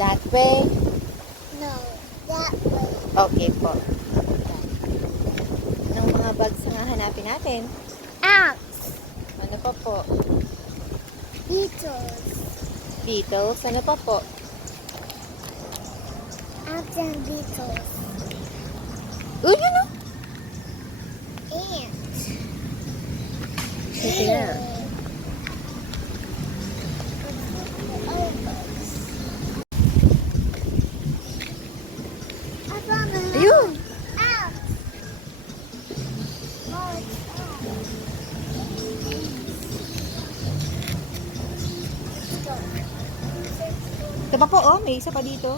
That way? No, that way. Okay po. Anong mga bugs nga hanapin natin? Ants. Ano pa po? Beetles. Beetles? Ano pa po? Ants and beetles. Oh, yun o! Ants. Check it out. Other bugs. I found another Ayun! ants. Oh, it's ants. Let's go. Ito pa po, oh. May isa pa dito.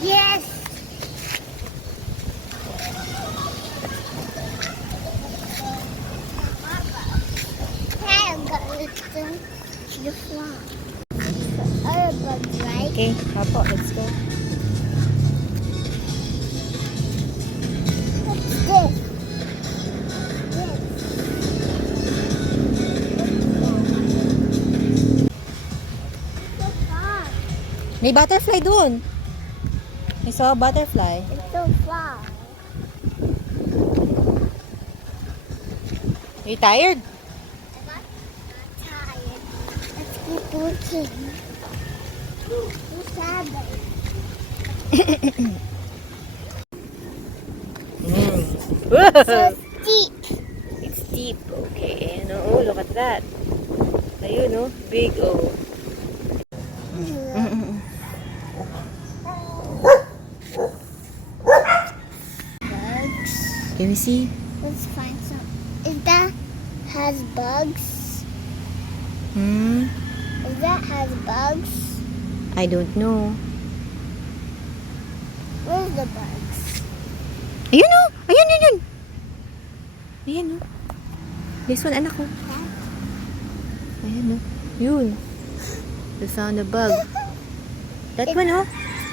Yes. Hey, I'm going to the farm. The other bugs, right? Okay, po. Let's go. What's this? So far. May butterfly doon. I saw a butterfly. It's so far. Are you tired? I'm not tired. Let's keep looking. Who's that? So deep. It's deep. Okay. And oh, look at that. Ayun, oh. Big, oh. Bugs. Can we see? Let's find some. Is that has bugs? Is that has bugs? I don't know. Where's the bugs? Ayun, oh. Ayun, yun, yun. Ayan, oh. This one, anak ko. Ayan, oh. Yun. We found a bug. That one, oh.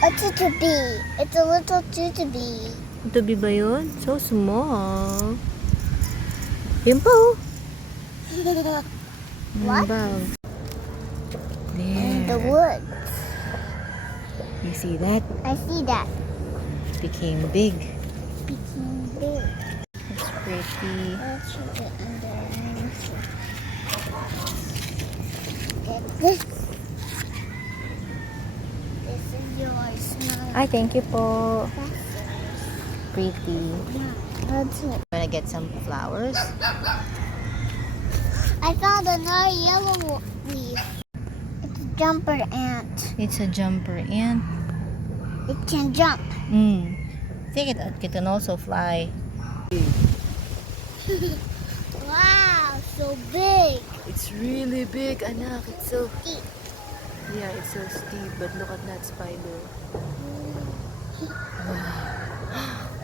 A tutubee. It's a little tutubee. Ito ba yun? So small. Yun pa, oh. What? Bug. In the There. woods. You see that? I see that. It became big. Became big. It's pretty. Let's shove it under. Get this. This is yours. Now Ay, thank you po. that's yours. Pretty. Let's look. Wanna get some flowers? I found another yellow leaf. It's a jumper ant. It's a jumper ant. It can jump. I think it can also fly. Wow, so big. It's really big, anak. It's so Deep. yeah, it's so steep. But look at that spider.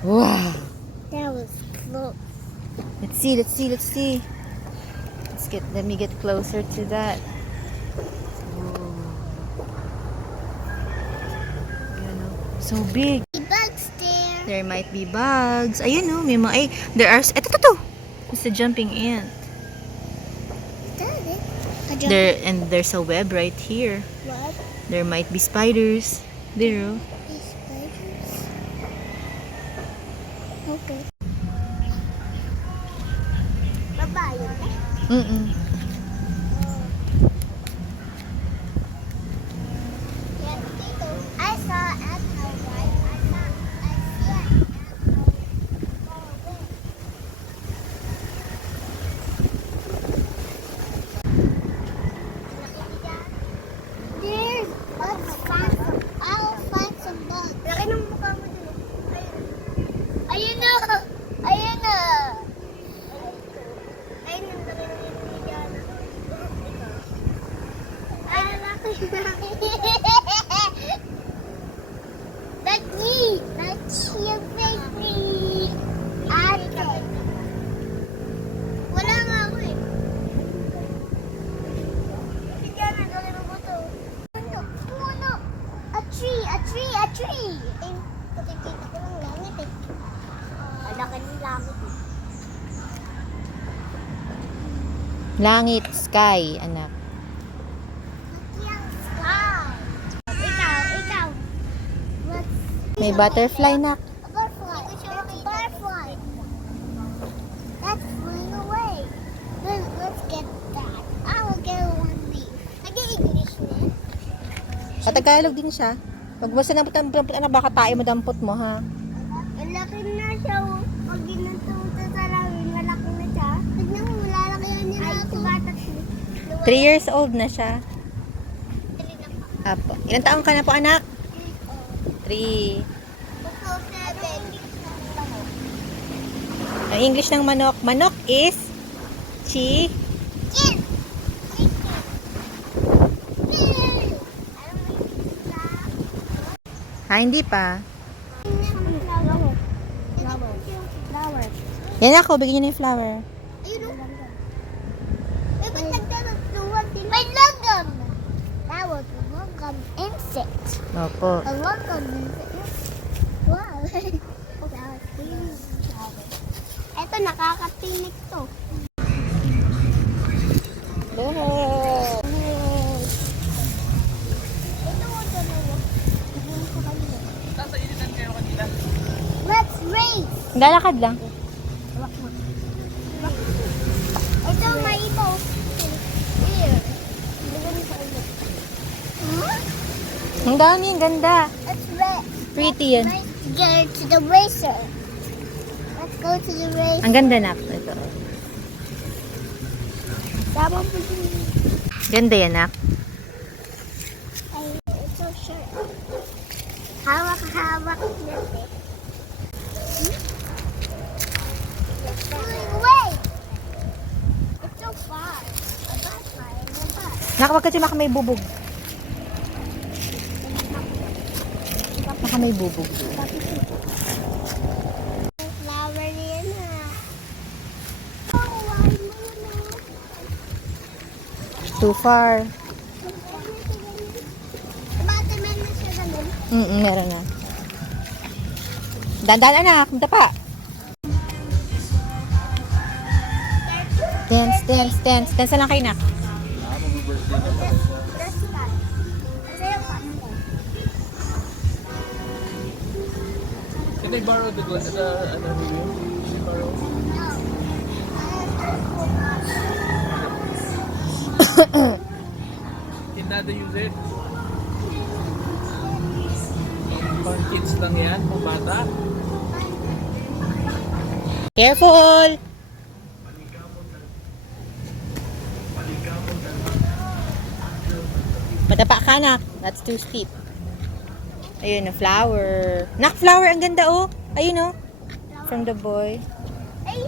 Wow. That was close. Let's see. Let's see. Let's see. Let me get closer to that. Whoa. Ayan, oh. So big. The bugs there. There might be bugs. Ayun, oh. May mga, ay, there are, ito. It's a jumping ant. Is that it? A And there's a web right here. What? There might be spiders. There, oh. These spiders. Okay. Bye-bye. Mm-mm. I saw an anthill, right? I see an anthill far away. There's bugs. I'll find some bugs. Laki ng mukha mo dun. Ayun na! Ayun na! Ayun na, laki ng mukha mo. Ay, laki na. That's me. That's your face, me. Ate. Wala nga ako eh. tree. Eh, nakikita ko ng langit eh. Malaki ng langit eh. Langit, sky, anak. Laki ang sky. Ikaw. What's... May butterfly, nak. A butterfly. It's a butterfly. That's flying away. Let's get that. I will get one leaf. Nag-i-English na. Patagalog din siya. Pag basta dampot, anak, baka tayo mo dampot mo, ha? Ang laki na siya. Pag ginatuta sa langit, malaki na siya. Tignan mo, malalaki yan niya na ako. 3 years old na siya. Apo. Ilang taong ka na po, anak? 3. Ang English ng manok. Manok is chi. Ha, hindi pa. Yan ako, bigyan niyo na yung flower. May lagam! That was a lagam insect. Opo. A lagam insect. Wow. That was really flower. Eto, nakakatinik to. Look. Ito mo dalawa. Let's race! Lalakad lang. Ito, may iba. Here. Lagyan mo sa ulo. Huh? Ang dami, ang ganda. Let's race. Pretty yan. Let's get to the racer. Let's go to the race. Ang ganda, nak. Ito. Tama po din. Ganda yan, nak. Ay, it's so short. Hawak natin. It's going away. It's so far. A butterfly in the bus. Nak, wag kasi baka may bubog. Baka may bubog. Flower yan ha. Oh, why mo na? Too far. Tumatamay na siya ganun. Meron na. Dandan, anak. Dapa. Dance. Dance lang kayo, nak. That's fun. Kasi yung pasko. Can I borrow the glass? Ano review? Can I borrow? Can Dada use it? Pang kids lang yan, pang bata. Careful! Madapa ka, nak. That's too steep. Ayun, a flower. Nak, flower. Ang ganda, oh. Ayun, oh. From the boy. Ay,